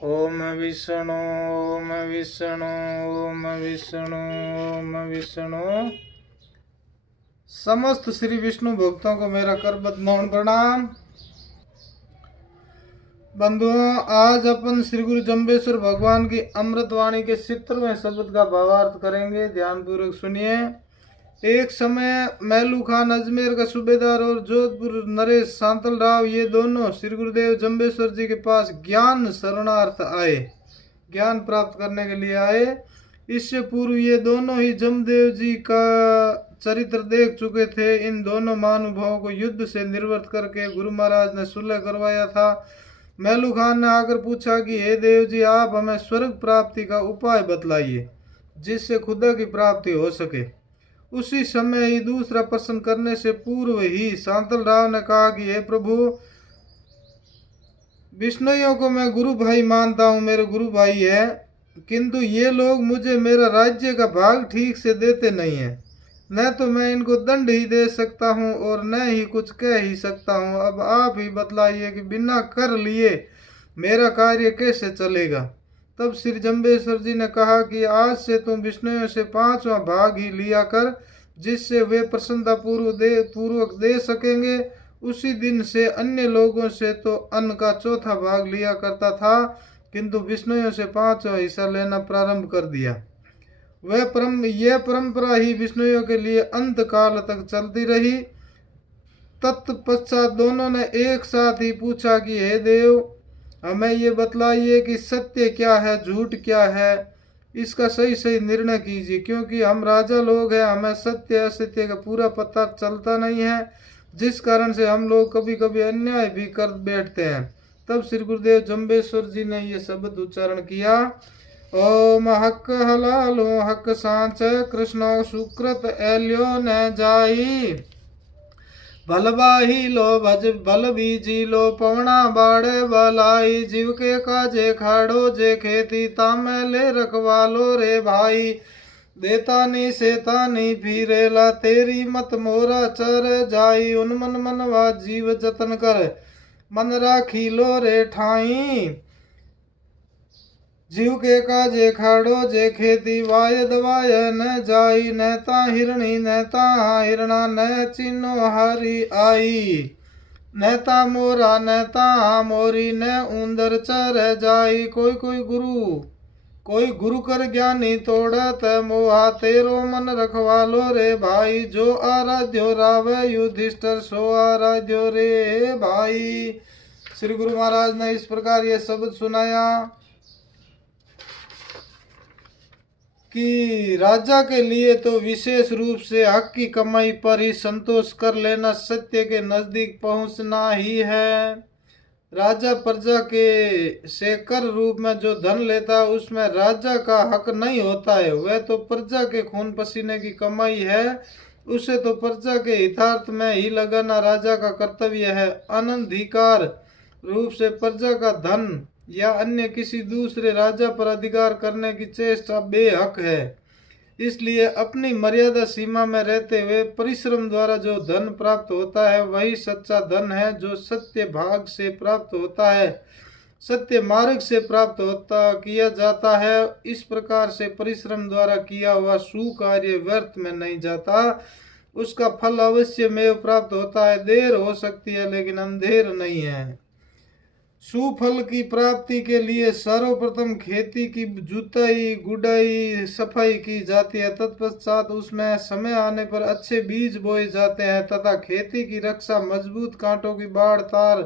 ओम विष्णु ओम विष्णु ओम विष्णु ओम विष्णु। समस्त श्री विष्णु भक्तों को मेरा करबद्ध नमन प्रणाम। बंधुओं, आज अपन श्री गुरु जम्बेश्वर भगवान की अमृतवाणी के 70वें शब्द का भावार्थ करेंगे। ध्यान पूर्वक सुनिए। एक समय मैलू खान अजमेर का सूबेदार और जोधपुर नरेश सांतल राव, ये दोनों श्री गुरुदेव जम्बेश्वर जी के पास ज्ञान शरणार्थ आए, ज्ञान प्राप्त करने के लिए आए। इससे पूर्व ये दोनों ही जमदेव जी का चरित्र देख चुके थे। इन दोनों महानुभावों को युद्ध से निर्वृत्त करके गुरु महाराज ने सुलह करवाया था। मैलू खान ने आकर पूछा कि हे देव जी, आप हमें स्वर्ग प्राप्ति का उपाय बतलाइए जिससे खुदा की प्राप्ति हो सके। उसी समय ही दूसरा प्रश्न करने से पूर्व ही सांतल राव ने कहा कि हे प्रभु, विष्णुइयों को मैं गुरु भाई मानता हूँ, मेरे गुरु भाई है, किंतु ये लोग मुझे मेरा राज्य का भाग ठीक से देते नहीं है। न तो मैं इनको दंड ही दे सकता हूँ और न ही कुछ कह ही सकता हूँ। अब आप ही बतलाइए कि बिना कर लिए मेरा कार्य कैसे चलेगा। तब श्री जम्बेश्वर जी ने कहा कि आज से तुम विष्णुओं से 5वां भाग ही लिया कर, जिससे वे प्रसन्नता पूर्वक दे सकेंगे। उसी दिन से अन्य लोगों से तो अन्न का 4था भाग लिया करता था, किंतु विष्णुओं से 5वां हिस्सा लेना प्रारंभ कर दिया। यह परंपरा ही विष्णुओं के लिए अंत काल तक चलती रही। तत्पश्चात दोनों ने एक साथ ही पूछा कि हे देव, हमें ये बतलाइए कि सत्य क्या है, झूठ क्या है, इसका सही सही निर्णय कीजिए, क्योंकि हम राजा लोग हैं, हमें सत्य असत्य का पूरा पता चलता नहीं है, जिस कारण से हम लोग कभी कभी अन्याय भी कर बैठते हैं। तब श्री गुरुदेव जम्बेश्वर जी ने ये शब्द उच्चारण किया, ओम हक हलालो हक सांच कृष्ण सुकृत एल्यो न जाई, भलबाही लो भज भल बीजी लो पवना बाड़े बलाई, जीव के काजे खाड़ो जे खेती तामे ले रखवालो रे भाई, देता नी सेता नी फिरेला तेरी मत मोरा चर जाई, उन मन मनवा जीव जतन कर मन राखी लो रे ठाई, जीव के काजे खाड़ो जे खेती वाय दवाय न जाई, न ता हिरणी न ता हिरणा न चिन्नो हारी आई, न ता मोरा न ता मोरी न उंदर चर जाई, कोई गुरु कर ज्ञानी तोड़त मोहा, तेरो मन रखवालो रे भाई, जो आराध्यो रावे युधिष्ठिर सो आराध्यो रे भाई। श्री गुरु महाराज ने इस प्रकार ये शब्द सुनाया कि राजा के लिए तो विशेष रूप से हक की कमाई पर ही संतोष कर लेना सत्य के नजदीक पहुंचना ही है। राजा प्रजा के से कर रूप में जो धन लेता है उसमें राजा का हक नहीं होता है, वह तो प्रजा के खून पसीने की कमाई है, उसे तो प्रजा के हितार्थ में ही लगाना राजा का कर्तव्य है। अनधिकार रूप से प्रजा का धन या अन्य किसी दूसरे राजा पर अधिकार करने की चेष्टा बेहक है। इसलिए अपनी मर्यादा सीमा में रहते हुए परिश्रम द्वारा जो धन प्राप्त होता है वही सच्चा धन है, जो सत्य भाग से प्राप्त होता है, सत्य मार्ग से प्राप्त किया जाता है। इस प्रकार से परिश्रम द्वारा किया हुआ सुकार्य व्यर्थ में नहीं जाता, उसका फल अवश्य में प्राप्त होता है। देर हो सकती है लेकिन अंधेर नहीं है। सुफल की प्राप्ति के लिए सर्वप्रथम खेती की जुताई गुड़ाई सफाई की जाती है, तत्पश्चात उसमें समय आने पर अच्छे बीज बोए जाते हैं तथा खेती की रक्षा मजबूत कांटों की बाड़ तार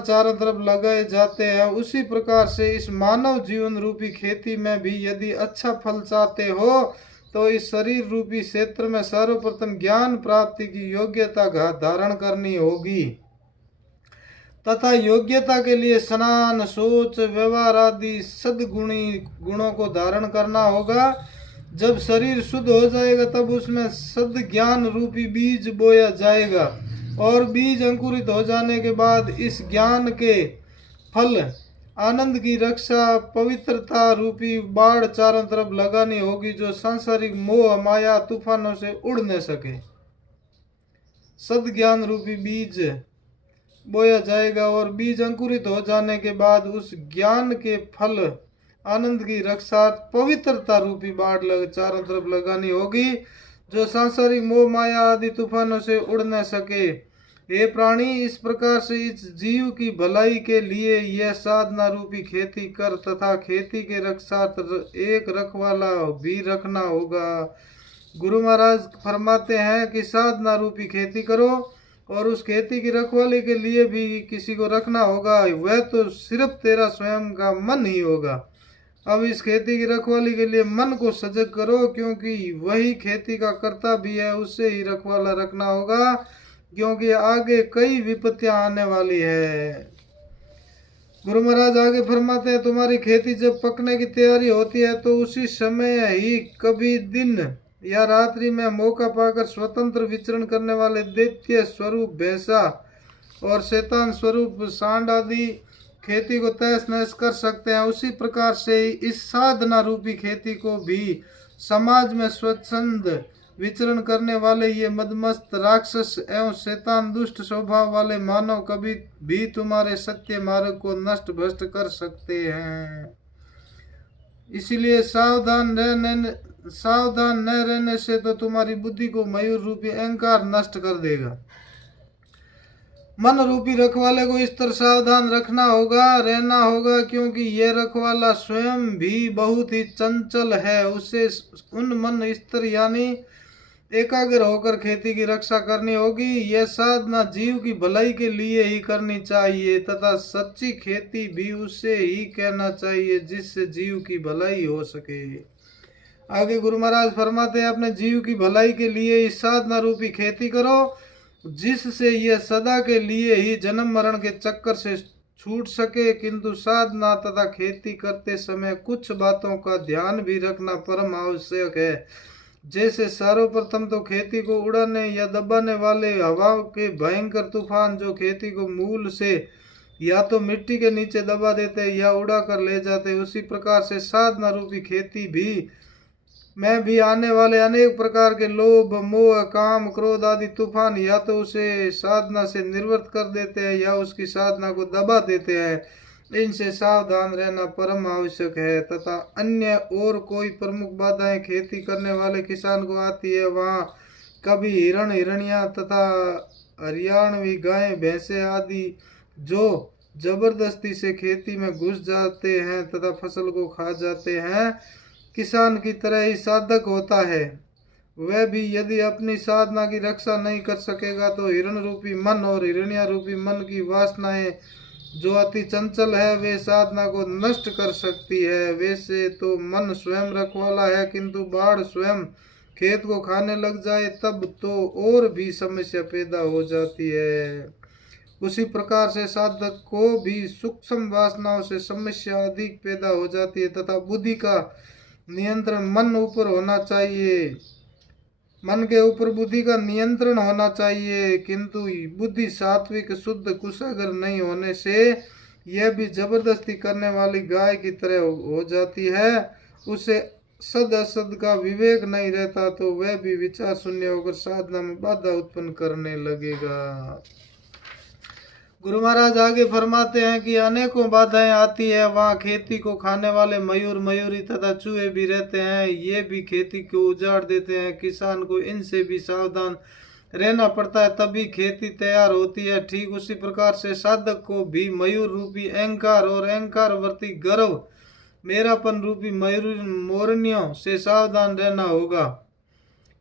चारों तरफ लगाए जाते हैं। उसी प्रकार से इस मानव जीवन रूपी खेती में भी यदि अच्छा फल चाहते हो तो इस शरीर रूपी क्षेत्र में सर्वप्रथम ज्ञान प्राप्ति की योग्यता का धारण करनी होगी तथा योग्यता के लिए स्नान सोच व्यवहार आदि सद्गुणी गुणों को धारण करना होगा। जब शरीर शुद्ध हो जाएगा तब उसमें सद ज्ञान रूपी बीज बोया जाएगा और बीज अंकुरित हो जाने के बाद इस ज्ञान के फल आनंद की रक्षा पवित्रता रूपी बाड़ चारों तरफ लगानी होगी, जो सांसारिक मोह माया तूफानों से उड़ न सके। सद ज्ञान रूपी बीज बोया जाएगा और बीज अंकुरित हो जाने के बाद उस ज्ञान के फल आनंद की रक्षा पवित्रता रूपी बाढ़ चारों तरफ लगानी होगी, जो सांसारिक मोह माया आदि तूफानों से उड़ न सके। हे प्राणी, इस प्रकार से इस जीव की भलाई के लिए यह साधना रूपी खेती कर तथा खेती के रक्षार्थ एक रखवाला भी रखना होगा। गुरु महाराज फरमाते हैं कि साधना रूपी खेती करो और उस खेती की रखवाली के लिए भी किसी को रखना होगा, वह तो सिर्फ तेरा स्वयं का मन ही होगा। अब इस खेती की रखवाली के लिए मन को सजग करो, क्योंकि वही खेती का कर्ता भी है, उससे ही रखवाला रखना होगा, क्योंकि आगे कई विपत्तियां आने वाली है। गुरु महाराज आगे फरमाते हैं, तुम्हारी खेती जब पकने की तैयारी होती है तो उसी समय ही कभी दिन या रात्रि में मौका पाकर स्वतंत्र विचरण करने वाले दैत्य स्वरूप भैंसा और शैतान स्वरूप सांड आदि खेती को तहस नहस कर सकते हैं। उसी प्रकार से इस साधना रूपी खेती को भी समाज में स्वच्छंद विचरण करने वाले ये मदमस्त राक्षस एवं शैतान दुष्ट स्वभाव वाले मानव कभी भी तुम्हारे सत्य मार्ग को नष्ट भ्रष्ट कर सकते हैं। इसलिए सावधान न रहने से तो तुम्हारी बुद्धि को मयूर रूपी अहंकार नष्ट कर देगा। मन रूपी रखवाले को इस तरह सावधान रहना होगा, क्योंकि यह रखवाला स्वयं भी बहुत ही चंचल है। उसे उन मन स्तर यानी एकाग्र होकर खेती की रक्षा करनी होगी। यह साधना जीव की भलाई के लिए ही करनी चाहिए तथा सच्ची खेती भी उसे ही कहना चाहिए जिससे जीव की भलाई हो सके। आगे गुरु महाराज फरमाते हैं, अपने जीव की भलाई के लिए इस साधना रूपी खेती करो, जिससे यह सदा के लिए ही जन्म मरण के चक्कर से छूट सके। किंतु साधना तथा खेती करते समय कुछ बातों का ध्यान भी रखना परम आवश्यक है। जैसे सर्वप्रथम तो खेती को उड़ाने या दबाने वाले हवा के भयंकर तूफान जो खेती को मूल से या तो मिट्टी के नीचे दबा देते या उड़ा कर ले जाते, उसी प्रकार से साधना रूपी खेती भी में भी आने वाले अनेक प्रकार के लोभ मोह काम क्रोध आदि तूफान या तो उसे साधना से निर्वृत्त कर देते हैं या उसकी साधना को दबा देते हैं। इनसे सावधान रहना परम आवश्यक है तथा अन्य और कोई प्रमुख बाधाएं खेती करने वाले किसान को आती है, वहाँ कभी हिरण हिरणिया तथा हरियाणवी गायें भैंसे आदि जो जबरदस्ती से खेती में घुस जाते हैं तथा फसल को खा जाते हैं। किसान की तरह ही साधक होता है, वह भी यदि अपनी साधना की रक्षा नहीं कर सकेगा तो हिरण रूपी मन और हिरण्या रूपी मन की वासनाएं जो अति चंचल है वे साधना को नष्ट कर सकती है। वैसे तो मन स्वयं रखवाला है, किंतु बाढ़ स्वयं खेत को खाने लग जाए तब तो और भी समस्या पैदा हो जाती है। उसी प्रकार से साधक को भी सूक्ष्म वासनाओं से समस्या अधिक पैदा हो जाती है तथा बुद्धि का नियंत्रण मन ऊपर होना चाहिए, मन के ऊपर बुद्धि का नियंत्रण होना चाहिए। किंतु बुद्धि सात्विक शुद्ध कुशागर नहीं होने से यह भी जबरदस्ती करने वाली गाय की तरह हो जाती है। उसे सद असद का विवेक नहीं रहता तो वह भी विचार शून्य होकर साधना में बाधा उत्पन्न करने लगेगा। गुरु महाराज आगे फरमाते हैं कि अनेकों बाधाएं आती है, वहाँ खेती को खाने वाले मयूर मयूरी तथा चूहे भी रहते हैं, ये भी खेती को उजाड़ देते हैं। किसान को इनसे भी सावधान रहना पड़ता है, तभी खेती तैयार होती है। ठीक उसी प्रकार से साधक को भी मयूर रूपी अहंकार और अहंकार वर्ती गर्व मेरापन रूपी मोरनियों से सावधान रहना होगा।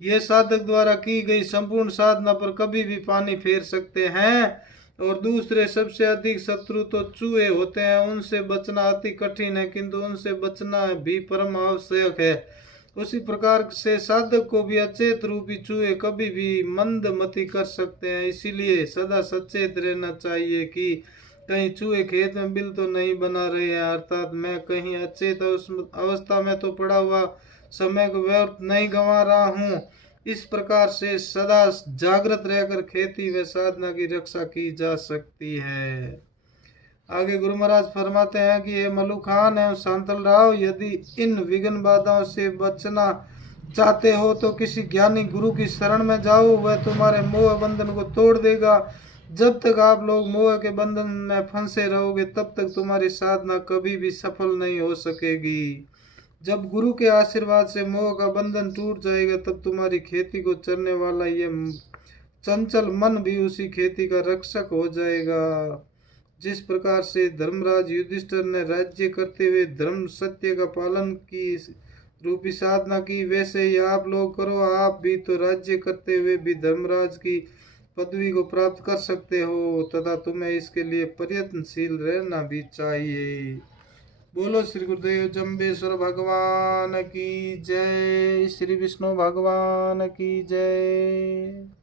ये साधक द्वारा की गई संपूर्ण साधना पर कभी भी पानी फेर सकते हैं। और दूसरे सबसे अधिक शत्रु तो चूहे होते हैं, उनसे बचना अति कठिन है, किंतु उनसे बचना भी परम आवश्यक है। उसी प्रकार से साधक को भी अचेत रूपी चूहे कभी भी मंदमती कर सकते हैं। इसीलिए सदा सचेत रहना चाहिए कि कहीं चूहे खेत में बिल तो नहीं बना रहे हैं, अर्थात मैं कहीं अचेत अवस्था में तो पड़ा हुआ समय को व्यर्थ नहीं गंवा रहा हूँ। इस प्रकार से सदा जागृत रहकर खेती व साधना की रक्षा की जा सकती है। आगे गुरु महाराज फरमाते हैं कि ये मलुखान एवं शांतल राव, यदि इन विघ्न बाधाओं से बचना चाहते हो तो किसी ज्ञानी गुरु की शरण में जाओ, वह तुम्हारे मोह बंधन को तोड़ देगा जब तक आप लोग मोह के बंधन में फंसे रहोगे तब तक तुम्हारी साधना कभी भी सफल नहीं हो सकेगी। जब गुरु के आशीर्वाद से मोह का बंधन टूट जाएगा तब तुम्हारी खेती को चरने वाला ये चंचल मन भी उसी खेती का रक्षक हो जाएगा। जिस प्रकार से धर्मराज युधिष्ठिर ने राज्य करते हुए धर्म सत्य का पालन की रूपी साधना की, वैसे ही आप लोग करो। आप भी तो राज्य करते हुए भी धर्मराज की पदवी को प्राप्त कर सकते हो तथा तुम्हें इसके लिए प्रयत्नशील रहना भी चाहिए। बोलो श्री गुरुदेव जम्बेश्वर भगवान की जय, श्री विष्णु भगवान की जय।